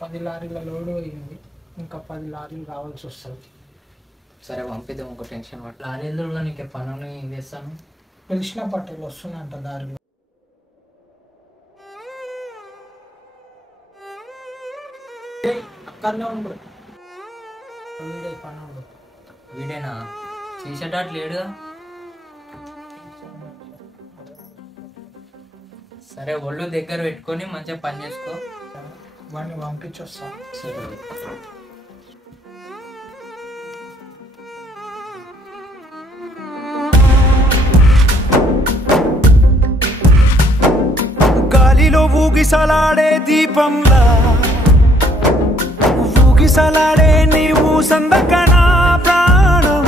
10 లారీల లోడు అయింది, ఇంకా 10 లారీలు రావాల్సి వస్తుంది. సరే పంపిద్దాం, ఒక టెన్షన్ పట్టు. లారీలలో నీకు పనులు వేస్తాను. పిలిచిన పట్టేలు వస్తున్నాయంట దారిలో. అక్కడనే ఉండు, వీడే పనుడు. వీడేనా? చేసేటట్టు లేడుగా. సరే ఒళ్ళు దగ్గర పెట్టుకొని మంచిగా పని చేసుకో. వాడిని పంపించొస్తా. సరే. గాలిలో ఊగిసలాడే దీపంలా ఊగిసలాడే నీవు సందకన ప్రాణం,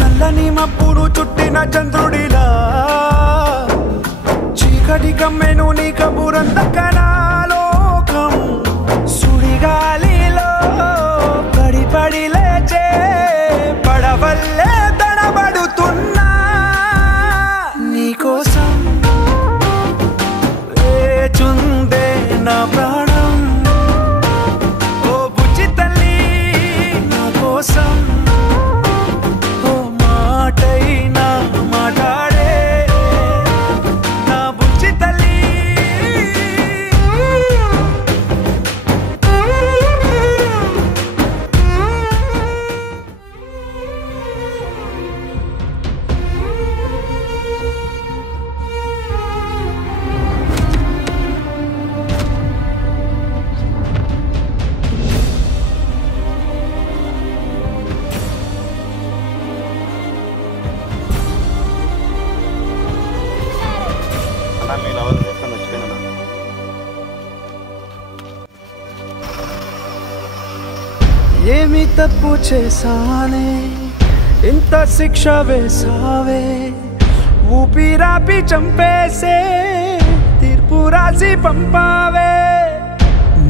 నల్లని మబ్బును చుట్టిన చంద్రుడిలా చీకటి కమ్మెను నీ కబురందకన లోకం, సుడిగాలిలో పడి లేచే పడవల్లే తడబడుతున్నా నీకోసం వేచుందే నా ప్రాణం. ఓ బుజ్జి తల్లి నా కోసం ఓ మాటైనా మాట్లాడే నా బుజ్జి తల్లి. ఏమి తప్పు చేశానే ఇంత శిక్ష వేసావే, ఊపిరాపి చంపేసే తీర్పు రాసి పంపావే.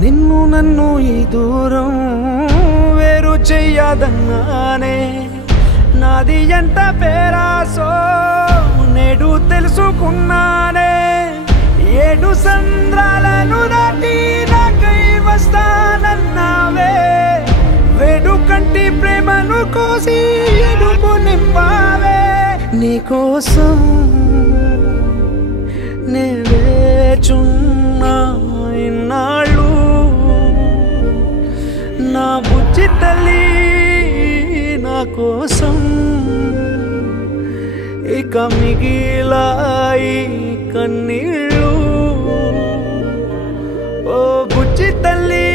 నిన్ను నన్ను ఈ దూరం వేరు చెయ్యదన్నానే, నాది ఎంత పేరాసో నేడు తెలుసుకున్నానే. 7 సంద్రాలను దాటి నాకై వస్తానన్నావే, వేడు కంటి ప్రేమను కోసి ఎడుపు నింపావే. నీకోసం నే వేచున్నా ఇన్నాళ్ళు నా బుజ్జి తల్లి నా కోసం. ఇక మిగిలాయి కన్నీళ్ళు ఓ బుజ్జి తల్లి.